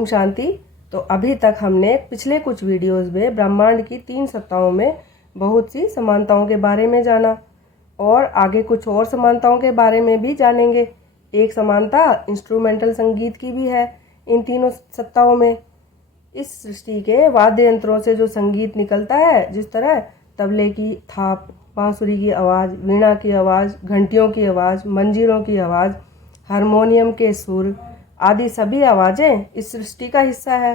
ओम शांति। तो अभी तक हमने पिछले कुछ वीडियोस में ब्रह्मांड की 3 सत्ताओं में बहुत सी समानताओं के बारे में जाना और आगे कुछ और समानताओं के बारे में भी जानेंगे। एक समानता इंस्ट्रूमेंटल संगीत की भी है इन तीनों सत्ताओं में। इस सृष्टि के वाद्य यंत्रों से जो संगीत निकलता है, जिस तरह तबले की थाप, बांसुरी की आवाज़, वीणा की आवाज़, घंटियों की आवाज़, मंजीरों की आवाज़, हारमोनियम के सुर आदि सभी आवाज़ें इस सृष्टि का हिस्सा है।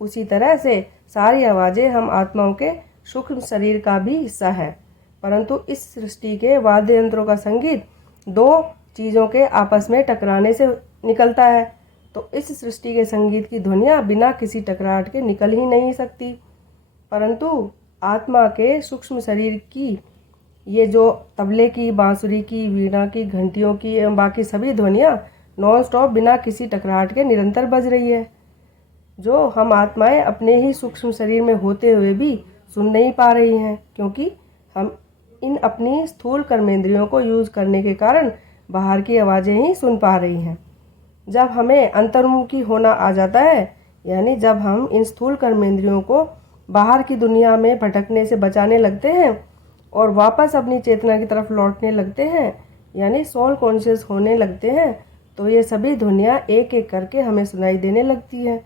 उसी तरह से सारी आवाज़ें हम आत्माओं के सूक्ष्म शरीर का भी हिस्सा है। परंतु इस सृष्टि के वाद्य यंत्रों का संगीत दो चीज़ों के आपस में टकराने से निकलता है। तो इस सृष्टि के संगीत की ध्वनियाँ बिना किसी टकराहट के निकल ही नहीं सकती। परंतु आत्मा के सूक्ष्म शरीर की ये जो तबले की, बांसुरी की, वीणा की, घंटियों की एवं बाकी सभी ध्वनियाँ नॉन स्टॉप बिना किसी टकराहट के निरंतर बज रही है, जो हम आत्माएं अपने ही सूक्ष्म शरीर में होते हुए भी सुन नहीं पा रही हैं, क्योंकि हम इन अपनी स्थूल कर्मेंद्रियों को यूज़ करने के कारण बाहर की आवाज़ें ही सुन पा रही हैं। जब हमें अंतर्मुखी होना आ जाता है, यानी जब हम इन स्थूल कर्मेंद्रियों को बाहर की दुनिया में भटकने से बचाने लगते हैं और वापस अपनी चेतना की तरफ लौटने लगते हैं, यानी सोल कॉन्शियस होने लगते हैं, तो ये सभी ध्वनियाँ एक एक करके हमें सुनाई देने लगती हैं।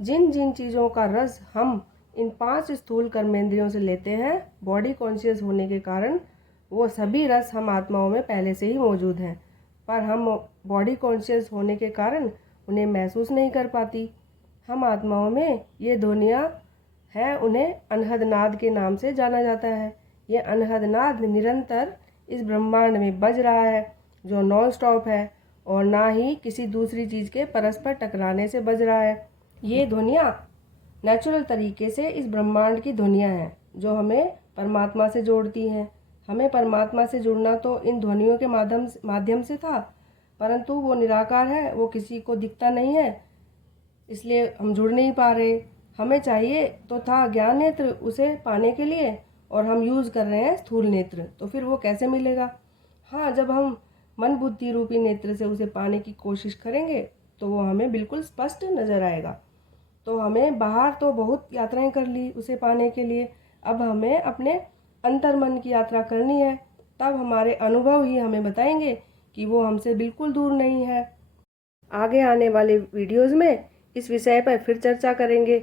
जिन जिन चीज़ों का रस हम इन 5 स्थूल कर्मेंद्रियों से लेते हैं, बॉडी कॉन्शियस होने के कारण वो सभी रस हम आत्माओं में पहले से ही मौजूद हैं, पर हम बॉडी कॉन्शियस होने के कारण उन्हें महसूस नहीं कर पाती। हम आत्माओं में ये ध्वनियाँ हैं, उन्हें अनहद नाद के नाम से जाना जाता है। ये अनहद नाद निरंतर इस ब्रह्मांड में बज रहा है, जो नॉन स्टॉप है और ना ही किसी दूसरी चीज़ के परस्पर टकराने से बज रहा है। ये ध्वनियाँ नेचुरल तरीके से इस ब्रह्मांड की ध्वनियाँ हैं, जो हमें परमात्मा से जोड़ती हैं। हमें परमात्मा से जुड़ना तो इन ध्वनियों के माध्यम से था, परंतु वो निराकार है, वो किसी को दिखता नहीं है, इसलिए हम जुड़ नहीं पा रहे। हमें चाहिए तो था ज्ञान नेत्र उसे पाने के लिए, और हम यूज़ कर रहे हैं स्थूल नेत्र, तो फिर वो कैसे मिलेगा? हाँ, जब हम मन बुद्धि रूपी नेत्र से उसे पाने की कोशिश करेंगे तो वो हमें बिल्कुल स्पष्ट नज़र आएगा। तो हमें बाहर तो बहुत यात्राएं कर ली उसे पाने के लिए, अब हमें अपने अंतर्मन की यात्रा करनी है। तब हमारे अनुभव ही हमें बताएंगे कि वो हमसे बिल्कुल दूर नहीं है। आगे आने वाले वीडियोज़ में इस विषय पर फिर चर्चा करेंगे।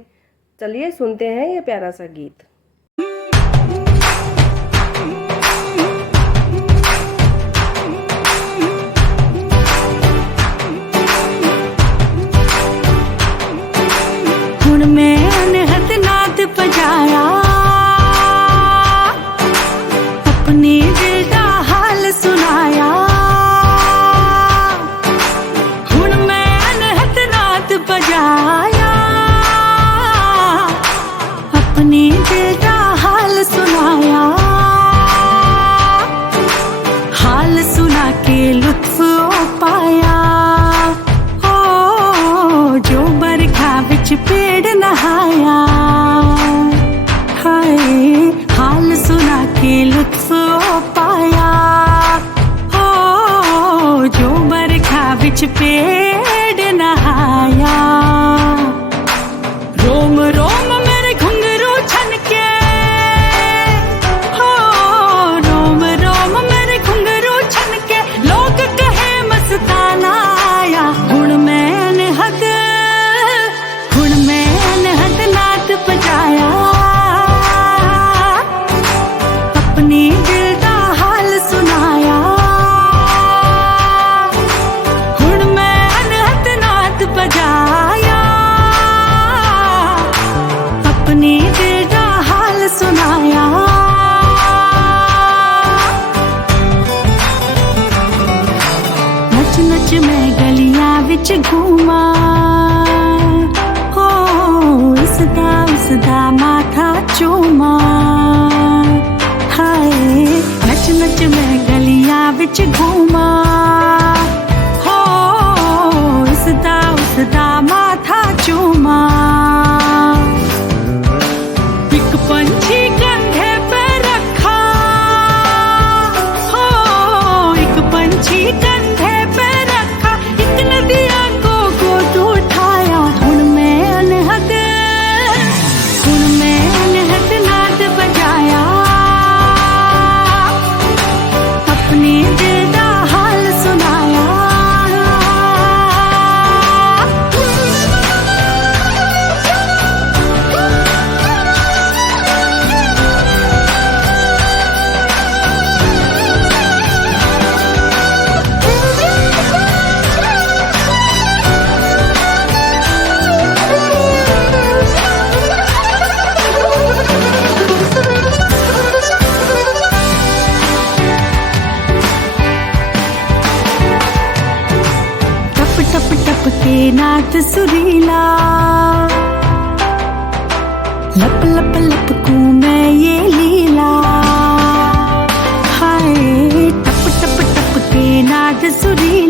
चलिए सुनते हैं ये प्यारा सा गीत। बजाया अपने दिल का हाल सुनाया, हुण मैं अनहद नाद बजाया अपने दिल का हाल सुनाया। हाल सुना के लुत्फ पाया, ओ जो बरखा विच पेड़ नहाया। हाल सुना के लुत्फ पाया, हो जो बरखा बिच पेड़ नहाया। रोम रोम मेरे घुंघरू छनके, हो रोम रोम मेरे घुंघरू छनके, लोग कहे मस्ताना आया। गुण में अनहद नाद बजाया अपने दिल का हाल सुनाया, हुण मैं अनहद नाद बजाया अपने दिल का हाल सुनाया। नच नच मैं गलियां विच घूमा, हो उसदा माथा चूमा। नच नच मैं गलियां विच घूमा, हो उसदा माथा चूमा। एक पंछी कंधे पे रखा, हो एक पंछी कंधे पे रखा, एक नदिया को गोद उठाया। हुण मैं नाद सुरीला, लप लप लपकूं मैं ये लीला, हाय टप टप टप के नाद सुरीला।